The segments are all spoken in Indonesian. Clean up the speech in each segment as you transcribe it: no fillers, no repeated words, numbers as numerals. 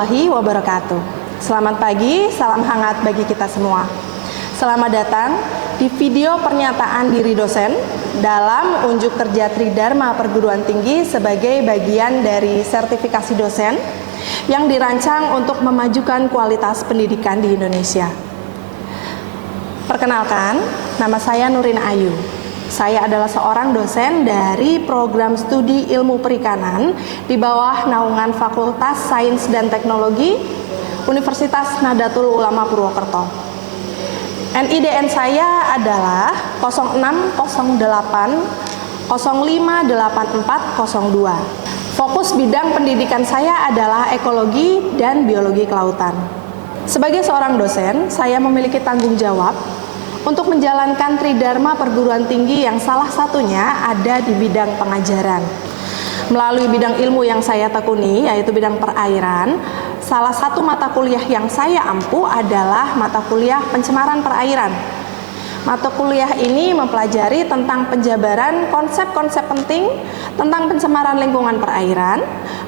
warahmatullahi wabarakatuh. Selamat pagi, salam hangat bagi kita semua. Selamat datang di video pernyataan diri dosen dalam unjuk kerja Tridharma Perguruan Tinggi sebagai bagian dari sertifikasi dosen yang dirancang untuk memajukan kualitas pendidikan di Indonesia. Perkenalkan, nama saya Nurin Ayu. Saya adalah seorang dosen dari program studi ilmu perikanan di bawah naungan Fakultas Sains dan Teknologi Universitas Nahdlatul Ulama Purwokerto. NIDN saya adalah 0608058402. Fokus bidang pendidikan saya adalah ekologi dan biologi kelautan. Sebagai seorang dosen, saya memiliki tanggung jawab untuk menjalankan Tridharma Perguruan Tinggi yang salah satunya ada di bidang pengajaran. Melalui bidang ilmu yang saya tekuni, yaitu bidang perairan, salah satu mata kuliah yang saya ampu adalah mata kuliah pencemaran perairan. Mata kuliah ini mempelajari tentang penjabaran konsep-konsep penting tentang pencemaran lingkungan perairan,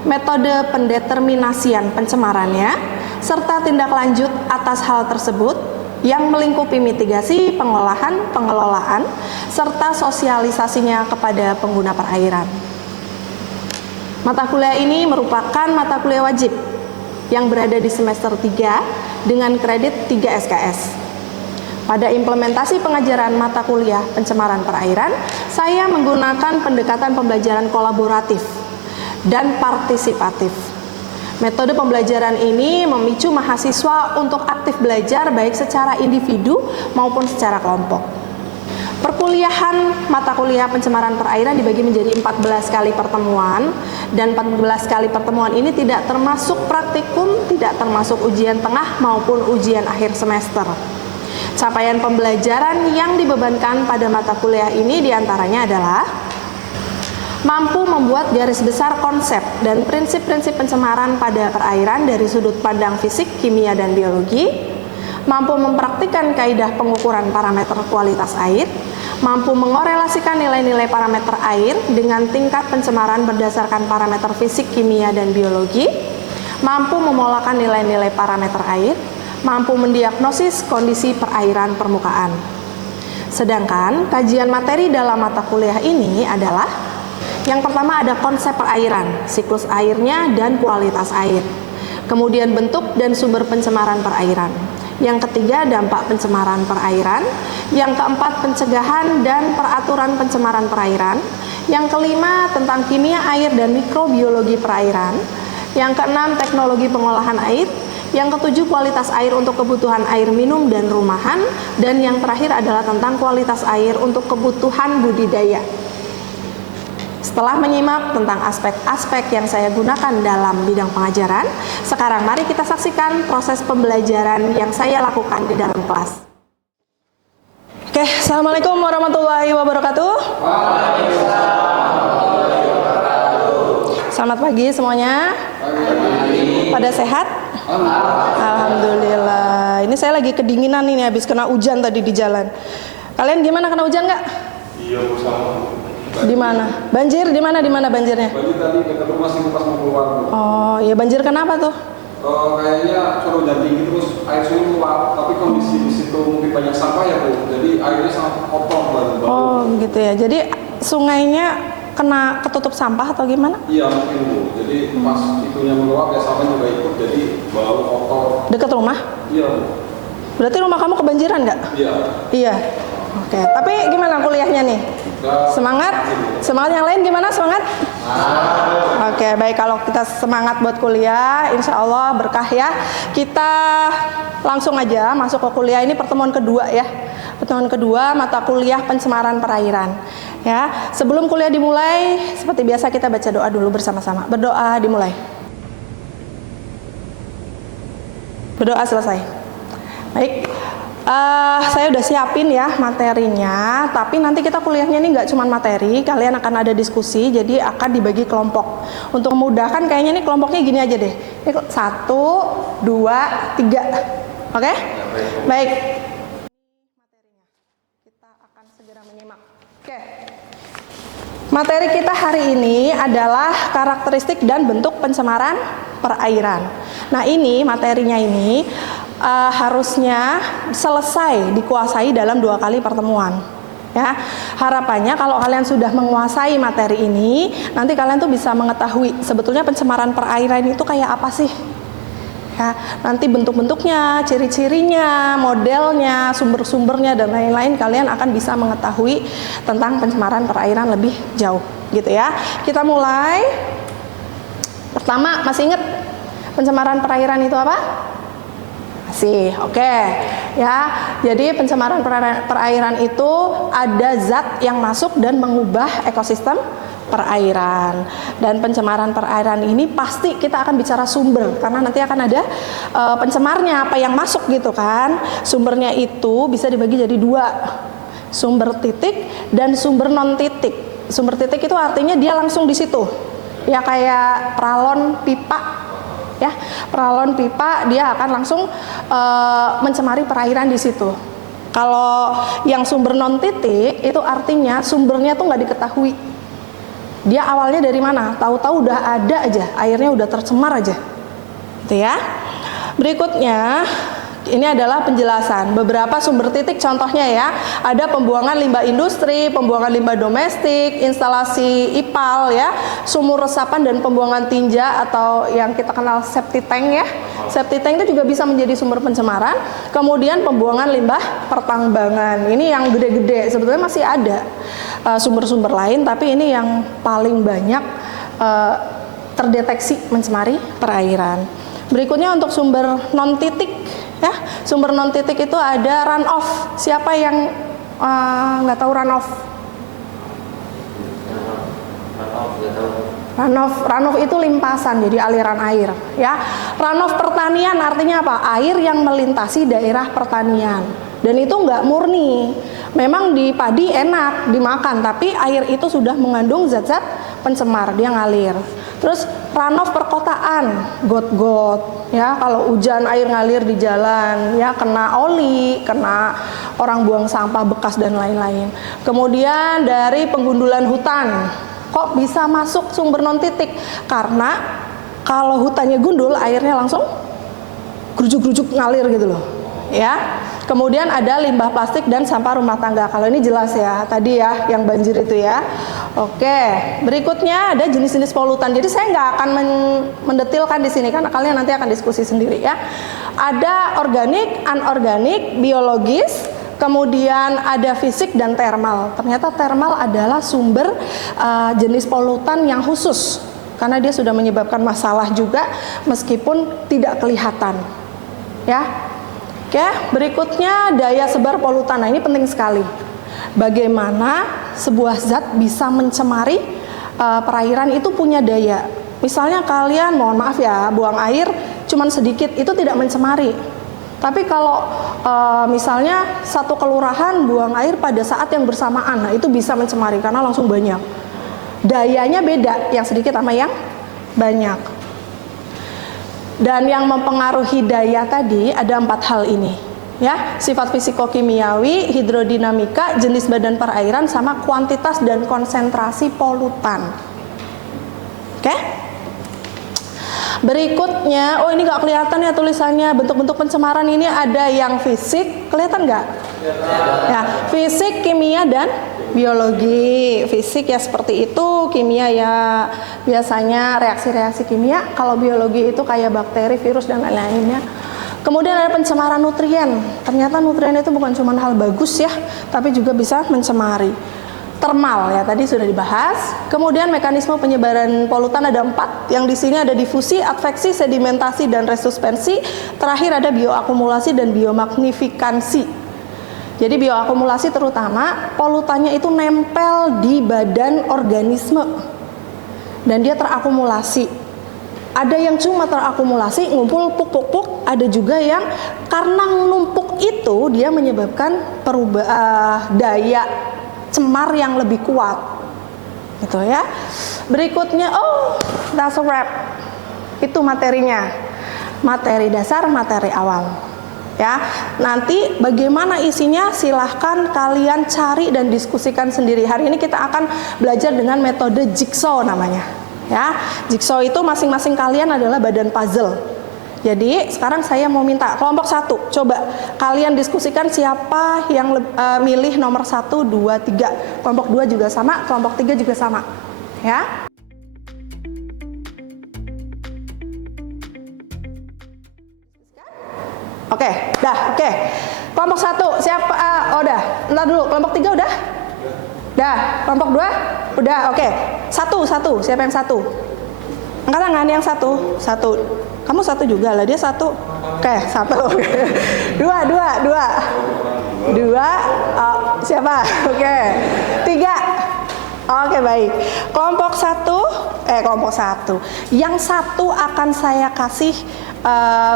metode pendeterminasian pencemarannya, serta tindak lanjut atas hal tersebut yang melingkupi mitigasi, pengolahan, pengelolaan, serta sosialisasinya kepada pengguna perairan. Mata kuliah ini merupakan mata kuliah wajib yang berada di semester 3 dengan kredit 3 SKS. Pada implementasi pengajaran mata kuliah pencemaran perairan, saya menggunakan pendekatan pembelajaran kolaboratif dan partisipatif. Metode pembelajaran ini memicu mahasiswa untuk aktif belajar baik secara individu maupun secara kelompok. Perkuliahan mata kuliah pencemaran perairan dibagi menjadi 14 kali pertemuan, dan 14 kali pertemuan ini tidak termasuk praktikum, tidak termasuk ujian tengah maupun ujian akhir semester. Capaian pembelajaran yang dibebankan pada mata kuliah ini diantaranya adalah mampu membuat garis besar konsep dan prinsip-prinsip pencemaran pada perairan dari sudut pandang fisik, kimia, dan biologi, mampu mempraktikkan kaidah pengukuran parameter kualitas air, mampu mengorelasikan nilai-nilai parameter air dengan tingkat pencemaran berdasarkan parameter fisik, kimia, dan biologi, mampu memolakan nilai-nilai parameter air, mampu mendiagnosis kondisi perairan permukaan. Sedangkan kajian materi dalam mata kuliah ini adalah yang pertama ada konsep perairan, siklus airnya dan kualitas air. Kemudian bentuk dan sumber pencemaran perairan. Yang ketiga dampak pencemaran perairan. Yang keempat pencegahan dan peraturan pencemaran perairan. Yang kelima tentang kimia air dan mikrobiologi perairan. Yang keenam teknologi pengolahan air. Yang ketujuh kualitas air untuk kebutuhan air minum dan rumahan. Dan yang terakhir adalah tentang kualitas air untuk kebutuhan budidaya. Setelah menyimak tentang aspek-aspek yang saya gunakan dalam bidang pengajaran, sekarang mari kita saksikan proses pembelajaran yang saya lakukan di dalam kelas. Oke, Assalamualaikum warahmatullahi wabarakatuh. Selamat pagi semuanya. Pada sehat? Alhamdulillah. Ini saya lagi kedinginan ini, habis kena hujan tadi di jalan. Kalian gimana, kena hujan nggak? Iya, sama. Di mana? Banjir di mana? Di mana banjirnya? Banjir tadi dekat rumah sih pas mau keluar. Oh, ya banjir kenapa tuh? Kayaknya curah hujan tinggi terus air sungai meluap, tapi kondisi di situ mungkin banyak sampah ya Bu. Jadi airnya sangat kotor banget. Oh, gitu ya. Jadi sungainya kena ketutup sampah atau gimana? Iya mungkin Bu. Jadi pas itunya meluap ya sampah juga ikut, jadi bau kotor. Dekat rumah? Iya Bu. Berarti rumah kamu kebanjiran nggak? Iya. Iya. Oke. Tapi gimana kuliahnya nih? Semangat? Semangat yang lain gimana? Semangat? Oke, baik. Kalau kita semangat buat kuliah, insya Allah berkah ya. Kita langsung aja masuk ke kuliah. Ini pertemuan kedua ya. Pertemuan kedua mata kuliah pencemaran perairan. Ya, sebelum kuliah dimulai, seperti biasa kita baca doa dulu bersama-sama. Berdoa dimulai. Berdoa selesai. Baik. Saya udah siapin ya materinya, tapi nanti kita kuliahnya ini nggak cuma materi, kalian akan ada diskusi, jadi akan dibagi kelompok. Untuk memudahkan kayaknya ini kelompoknya gini aja deh, ini 1, 2, 3, oke? Baik. Materinya kita akan segera menyimak. Oke. Materi kita hari ini adalah karakteristik dan bentuk pencemaran perairan. Nah, ini materinya ini harusnya selesai dikuasai dalam 2 kali pertemuan. Ya, harapannya kalau kalian sudah menguasai materi ini, nanti kalian tuh bisa mengetahui sebetulnya pencemaran perairan itu kayak apa sih. Ya, nanti bentuk-bentuknya, ciri-cirinya, modelnya, sumber-sumbernya dan lain-lain, kalian akan bisa mengetahui tentang pencemaran perairan lebih jauh, gitu ya. Kita mulai. Pertama, masih ingat pencemaran perairan itu apa? Masih, oke. Ya, jadi pencemaran perairan itu ada zat yang masuk dan mengubah ekosistem perairan. Dan pencemaran perairan ini pasti kita akan bicara sumber, karena nanti akan ada pencemarnya, apa yang masuk gitu kan. Sumbernya itu bisa dibagi jadi 2, sumber titik dan sumber non titik. Sumber titik itu artinya dia langsung di situ, ya kayak peralon pipa. Ya, peralon pipa dia akan langsung mencemari perairan di situ. Kalau yang sumber non titik itu artinya sumbernya tuh nggak diketahui. Dia awalnya dari mana? Tahu-tahu udah ada aja, airnya udah tercemar aja. Gitu ya. Berikutnya ini adalah penjelasan beberapa sumber titik, contohnya ya, ada pembuangan limbah industri, pembuangan limbah domestik, instalasi IPAL ya, sumur resapan dan pembuangan tinja atau yang kita kenal septic tank ya. Septic tank itu juga bisa menjadi sumber pencemaran. Kemudian pembuangan limbah pertambangan, ini yang gede-gede, sebetulnya masih ada sumber-sumber lain, tapi ini yang paling banyak terdeteksi mencemari perairan. Berikutnya untuk sumber non titik. Ya, sumber non titik itu ada runoff. Siapa yang nggak tahu runoff? Runoff itu limpasan, jadi aliran air. Ya, runoff pertanian artinya apa? Air yang melintasi daerah pertanian. Dan itu nggak murni. Memang di padi enak dimakan, tapi air itu sudah mengandung zat-zat pencemar, dia ngalir. Terus runoff perkotaan, got-got, ya kalau hujan air ngalir di jalan, ya kena oli, kena orang buang sampah bekas dan lain-lain. Kemudian dari penggundulan hutan, kok bisa masuk sumber non titik? Karena kalau hutannya gundul, airnya langsung gerujuk-gerujuk ngalir gitu loh, ya. Kemudian ada limbah plastik dan sampah rumah tangga. Kalau ini jelas ya, tadi ya yang banjir itu ya. Oke, berikutnya ada jenis-jenis polutan. Jadi saya nggak akan mendetilkan di sini karena kalian nanti akan diskusi sendiri ya. Ada organik, anorganik, biologis, kemudian ada fisik dan thermal. Ternyata thermal adalah sumber jenis polutan yang khusus karena dia sudah menyebabkan masalah juga meskipun tidak kelihatan. Ya. Oke, berikutnya daya sebar polutan. Nah, ini penting sekali. Bagaimana sebuah zat bisa mencemari perairan itu punya daya. Misalnya kalian, mohon maaf ya, buang air cuman sedikit, itu tidak mencemari. Tapi kalau misalnya satu kelurahan buang air pada saat yang bersamaan, nah itu bisa mencemari karena langsung banyak. Dayanya beda, yang sedikit sama yang banyak. Dan yang mempengaruhi daya tadi ada 4 hal ini, ya, sifat fisikokimiawi, hidrodinamika, jenis badan perairan, sama kuantitas dan konsentrasi polutan. Oke? Berikutnya, oh ini nggak kelihatan ya tulisannya, bentuk-bentuk pencemaran ini ada yang fisik, kelihatan nggak? Ya, fisik, kimia, dan biologi. Fisik ya seperti itu, kimia ya biasanya reaksi-reaksi kimia, kalau biologi itu kayak bakteri, virus, dan lain-lainnya. Kemudian ada pencemaran nutrien. Ternyata nutrien itu bukan cuma hal bagus ya, tapi juga bisa mencemari. Termal ya tadi sudah dibahas. Kemudian mekanisme penyebaran polutan ada 4. Yang di sini ada difusi, adveksi, sedimentasi, dan resuspensi. Terakhir ada bioakumulasi dan biomagnifikansi. Jadi bioakumulasi terutama polutannya itu nempel di badan organisme dan dia terakumulasi. Ada yang cuma terakumulasi, ngumpul puk-puk-puk, ada juga yang karena numpuk itu dia menyebabkan daya cemar yang lebih kuat. Gitu ya. Berikutnya, oh, that's a wrap. Itu materinya. Materi dasar, materi awal. Ya, nanti bagaimana isinya silahkan kalian cari dan diskusikan sendiri. Hari ini kita akan belajar dengan metode jigsaw namanya. ya. Jigsaw itu masing-masing kalian adalah badan puzzle. Jadi sekarang saya mau minta kelompok 1, coba kalian diskusikan siapa yang milih nomor 1, 2, 3. Kelompok 2 juga sama, kelompok 3 juga sama, ya. Oke, dah, oke. Kelompok 1 siapa? Udah. Entar dulu, kelompok 3 udah? Dah. Kelompok 2? Udah, oke. 1, siapa yang 1? Angkat tangan yang 1. 1. Kamu 1 juga lah, dia 1. Oke, 1. 2. Siapa? Oke. 3. Oke, baik. Kelompok 1. Yang 1 akan saya kasih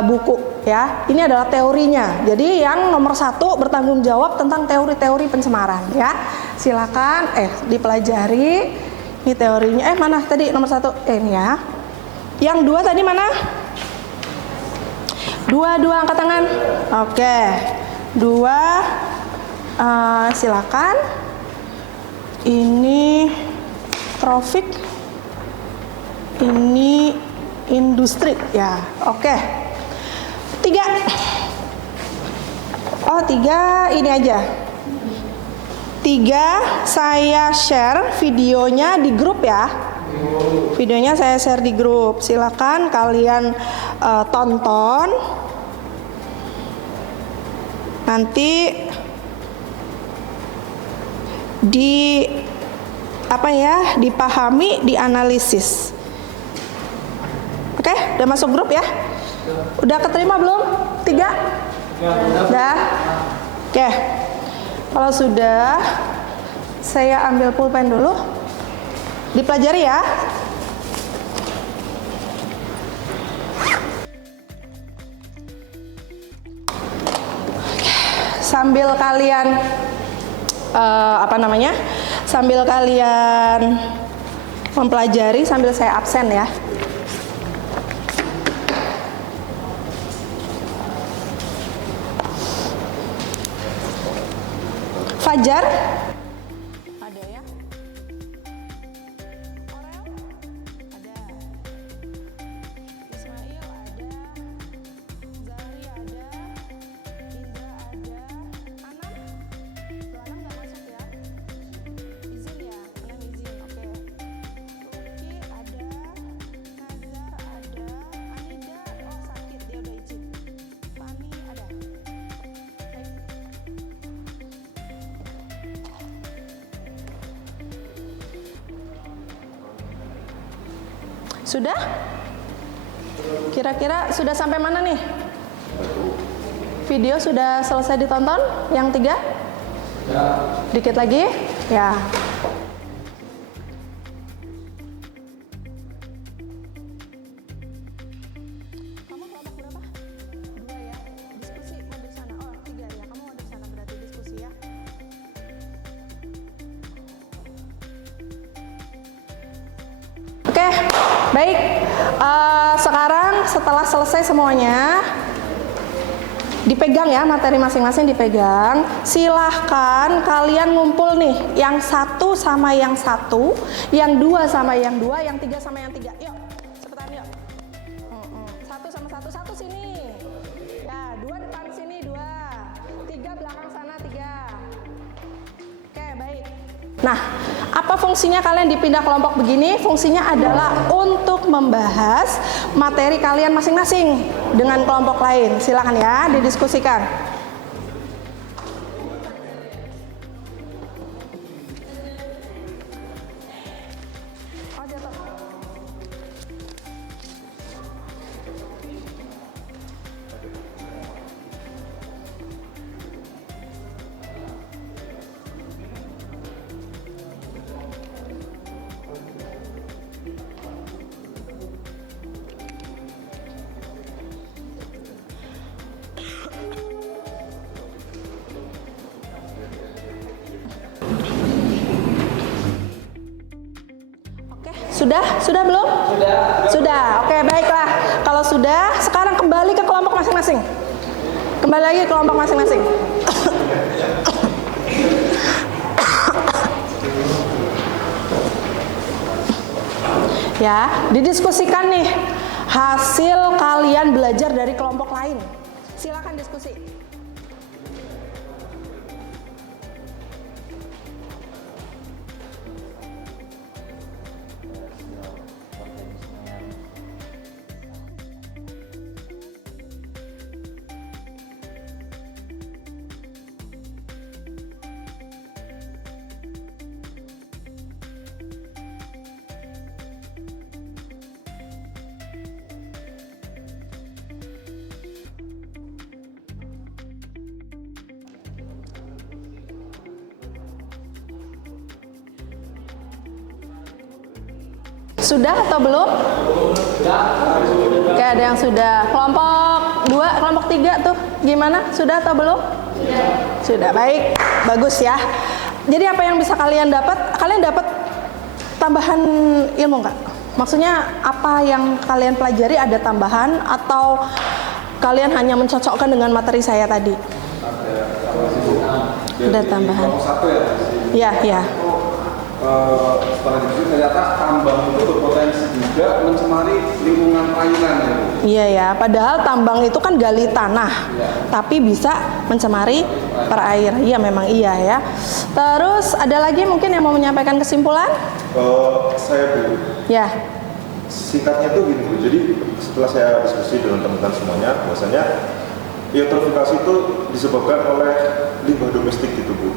buku, ya. Ini adalah teorinya. Jadi yang nomor 1 bertanggung jawab tentang teori-teori pencemaran, ya. Silakan dipelajari. Ini teorinya. Mana tadi nomor 1? Ini ya. Yang 2 tadi mana? 2 angkat tangan. Oke. 2 silakan. Ini traffic. Ini industri, ya. Oke. 3. Oh, 3 ini aja. 3 saya share videonya di grup, ya. Videonya saya share di grup. Silakan kalian tonton. Nanti dipahami, dianalisis. Oke, udah masuk grup ya? Udah keterima belum? 3? Udah? Oke. Kalau sudah, saya ambil pulpen dulu. Dipelajari ya. Sambil kalian sambil kalian mempelajari, sambil saya absen ya. Fajar ada ya. Orel ada. Ismail ada. Zari ada. Indra ada. Anam? Anam nggak masuk ya? Izin ya? Anam izin, oke. Luki ada. Nazar ada. Anida, oh sakit, dia udah izin. Fani ada. Sudah? Kira-kira sudah sampai mana nih? Video sudah selesai ditonton? Yang 3? Ya. Dikit lagi? Ya. Kamu kelompok berapa? 2 ya. Diskusi mau di sana. Oh, 3 ya. Kamu mau di sana berarti diskusi ya. Oke, baik. Sekarang setelah selesai semuanya, dipegang ya, materi masing-masing dipegang. Silahkan kalian ngumpul nih, yang 1 sama yang 1, yang 2 sama yang 2, yang 3 sama yang 3. Yuk, cepetan yuk. 1 sama 1, 1 sini. Ya, 2 depan sini, 2. 3 belakang sana, 3. Oke, baik. Nah, apa fungsinya kalian dipindah kelompok begini? Fungsinya adalah untuk membahas materi kalian masing-masing dengan kelompok lain. Silakan ya, didiskusikan. Sudah belum? Sudah. Oke, baiklah. Kalau sudah, sekarang kembali ke kelompok masing-masing. Kembali lagi ke kelompok masing-masing. Ya, didiskusikan nih hasil kalian belajar dari kelompok lain. Silakan diskusi. Sudah atau belum? Oke, ada yang sudah. Kelompok 2, kelompok 3 tuh gimana? Sudah atau belum? Sudah, baik. Bagus ya. Jadi apa yang bisa kalian dapat? Kalian dapat tambahan ilmu nggak? Maksudnya apa yang kalian pelajari ada tambahan atau kalian hanya mencocokkan dengan materi saya tadi? Ada tambahan. Kelompok 1 ya? Iya, iya. Setelah diskusi ternyata tambang itu berpotensi juga mencemari lingkungan perairan ya. Iya ya, padahal tambang itu kan gali tanah, tapi bisa mencemari perairan. Iya memang iya ya. Terus ada lagi mungkin yang mau menyampaikan kesimpulan? Saya Bu. Ya. Singkatnya tuh gini Bu. Jadi setelah saya diskusi dengan teman-teman semuanya, bahwasanya eutrofikasi itu disebabkan oleh limbah domestik gitu Bu.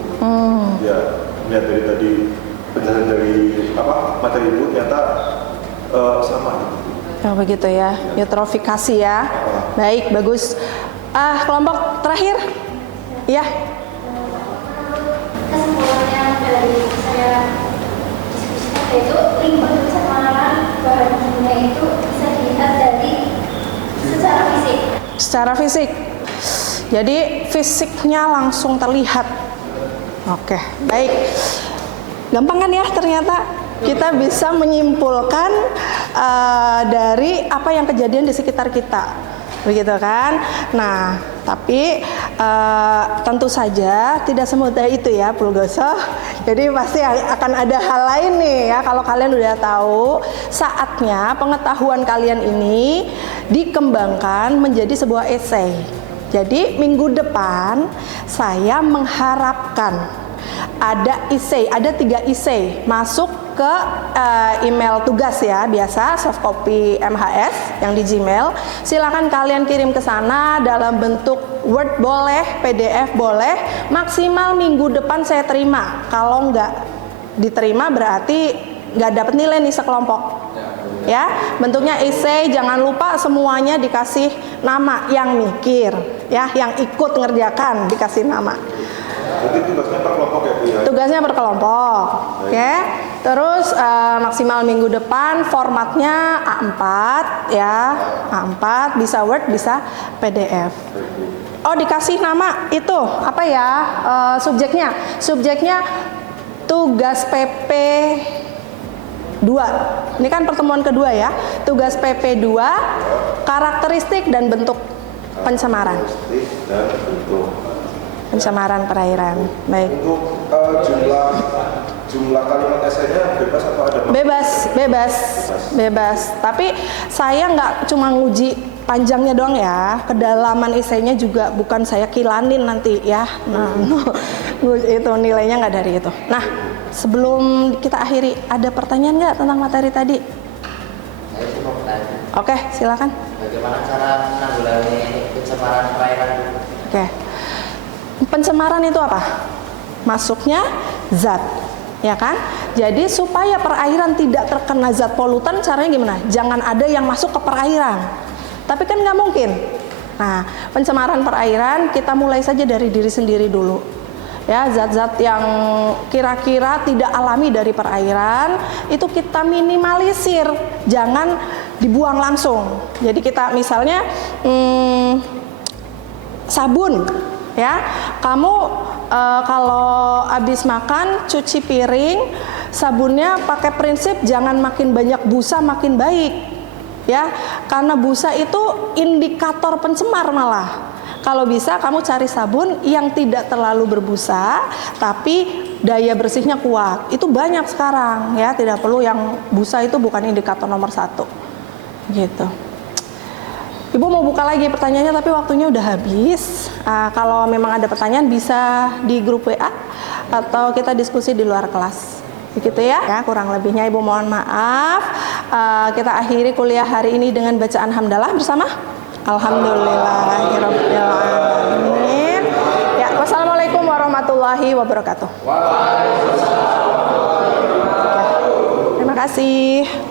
Ya, lihat dari tadi penjelasan dari materi Ibu ternyata sama gitu. Oh begitu ya, eutrofikasi ya. Baik, bagus. Kelompok terakhir, ya. Kesimpulannya dari saya diskusikan yaitu limbah pencemaran bahan kimia itu bisa dilihat dari secara fisik. Secara fisik. Jadi fisiknya langsung terlihat. Oke, baik. Gampang kan ya ternyata kita bisa menyimpulkan dari apa yang kejadian di sekitar kita, begitu kan? Nah, tapi tentu saja tidak semudah itu ya, Pulgoso. Jadi pasti akan ada hal lain nih ya. Kalau kalian udah tahu, saatnya pengetahuan kalian ini dikembangkan menjadi sebuah esai. Jadi minggu depan saya mengharapkan ada essay, ada 3 essay masuk ke email tugas ya, biasa soft copy MHS yang di Gmail. Silakan kalian kirim ke sana dalam bentuk Word boleh, PDF boleh, maksimal minggu depan saya terima. Kalau nggak diterima berarti nggak dapat nilai nih sekelompok. Ya, bentuknya essay, jangan lupa semuanya dikasih nama yang mikir, ya, yang ikut ngerjakan dikasih nama. Berarti tugasnya per kelompok ya Bu ya? Tugasnya per kelompok, oke. Terus maksimal minggu depan formatnya A4 ya, A4 bisa Word bisa PDF. Oh dikasih nama itu apa ya subjeknya? Subjeknya tugas PP 2. Ini kan pertemuan kedua ya. Tugas PP 2 karakteristik dan bentuk pencemaran. Dan bentuk Pencemaran perairan. Baik. untuk jumlah kalimat esainya bebas atau ada? Bebas. Tapi saya nggak cuma nguji panjangnya doang ya, kedalaman esainya juga bukan saya kilanin nanti ya. Nah, itu nilainya nggak dari itu. Nah, sebelum kita akhiri, ada pertanyaan nggak tentang materi tadi? Saya cuma bertanya. Oke, silakan. Bagaimana cara menanggulangi pencemaran perairan? Oke. Pencemaran itu apa? Masuknya zat, ya kan? Jadi supaya perairan tidak terkena zat polutan, caranya gimana? Jangan ada yang masuk ke perairan. Tapi kan nggak mungkin. Nah, pencemaran perairan kita mulai saja dari diri sendiri dulu. Ya, zat-zat yang kira-kira tidak alami dari perairan itu kita minimalisir, jangan dibuang langsung. Jadi kita misalnya sabun. Ya, kamu kalau habis makan cuci piring, sabunnya pakai prinsip jangan makin banyak busa makin baik, ya, karena busa itu indikator pencemar malah. Kalau bisa kamu cari sabun yang tidak terlalu berbusa, tapi daya bersihnya kuat. Itu banyak sekarang ya, tidak perlu yang busa itu bukan indikator nomor 1. Gitu. Ibu mau buka lagi pertanyaannya tapi waktunya udah habis. Kalau memang ada pertanyaan bisa di grup WA atau kita diskusi di luar kelas. Begitu ya. Kurang lebihnya Ibu mohon maaf. Kita akhiri kuliah hari ini dengan bacaan hamdalah bersama. Alhamdulillahirabbil alamin. Ya, wassalamualaikum warahmatullahi wabarakatuh. Waalaikumsalam. Terima kasih.